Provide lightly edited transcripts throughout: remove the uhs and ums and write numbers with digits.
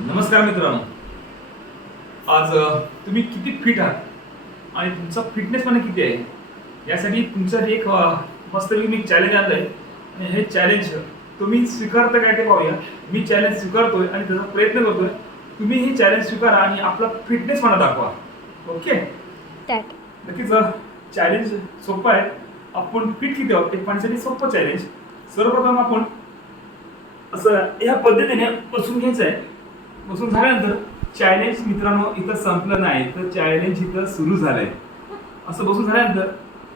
नमस्कार मित्रांनो. आज तुम्ही किती फिट आहात आणि तुमचा फिटनेस पण किती आहे यासाठी तुमच्यासाठी एक मस्तपैकी मी चॅलेंज आणलंय आणि हे चॅलेंज तुम्ही स्वीकारता काय ते पाहूया. मी चॅलेंज स्वीकारतोय आणि त्याचा प्रयत्न करतोय. तुम्ही हे चॅलेंज स्वीकारा आणि आपला फिटनेस मला दाखवा. ओके, नक्कीच. चॅलेंज सोपं आहे. आपण फिट किती आहोत ते पाहण्यासाठी सोपं चॅलेंज. सर्वप्रथम आपण असं या पद्धतीने बसून घ्यायचं आहे. बसून झाल्यानंतर चॅलेंज मित्रांनो इथं संपलं नाही, तर चॅलेंज इथं सुरू झालंय. असं बसून झाल्यानंतर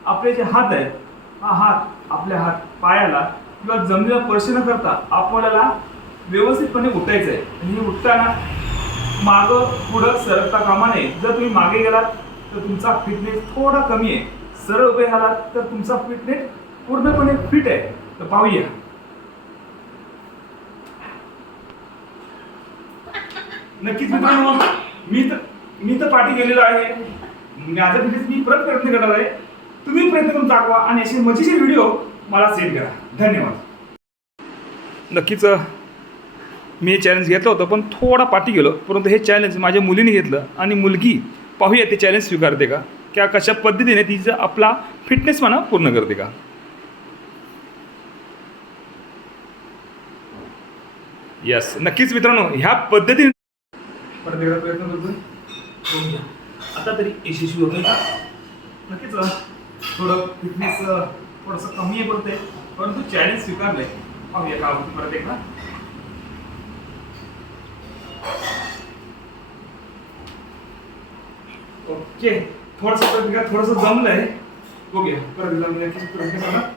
आपले जे हात आहेत, हा हात आपल्या हात पायाला किंवा जमिनीला स्पर्श न करता आपल्याला व्यवस्थितपणे उठायचं आहे. आणि हे उठताना मागं पुढं सरकता कामा नये. जर तुम्ही मागे गेलात तर तुमचा फिटनेस थोडा कमी आहे. सरळ उभे झालात तर तुमचा फिटनेस पूर्णपणे फिट आहे. तर पाहूया. नक्कीच मित्रांनो, मी तर पाठी गेलेलो आहे. माझा फिटनेस मी परत प्रयत्न करणार आहे. तुम्ही प्रयत्न करून दाखवा आणि असे मजेशीर व्हिडिओ मला सेंड करा. धन्यवाद. नक्कीच मी हे चॅलेंज घेतलं होतं पण थोडा पाठी गेलो. परंतु हे चॅलेंज माझ्या मुलीने घेतलं आणि मुलगी पाहूया ते चॅलेंज स्वीकारते का, किंवा कशा पद्धतीने तिचा आपला फिटनेस म्हणा पूर्ण करते का. यस, नक्कीच मित्रांनो, ह्या पद्धतीने परत एकदा प्रयत्न करतोय. आता तरी यशस्वी होतोय का. नक्कीच थोडं फिटनेस थोडंसं कमी आहे पडते, परंतु चॅलेंज स्वीकारलंय. पाहूया का होतं परत एकदा. ओके, थोडंसं जमलंय. बघूया परत एकदा प्रयत्न करा.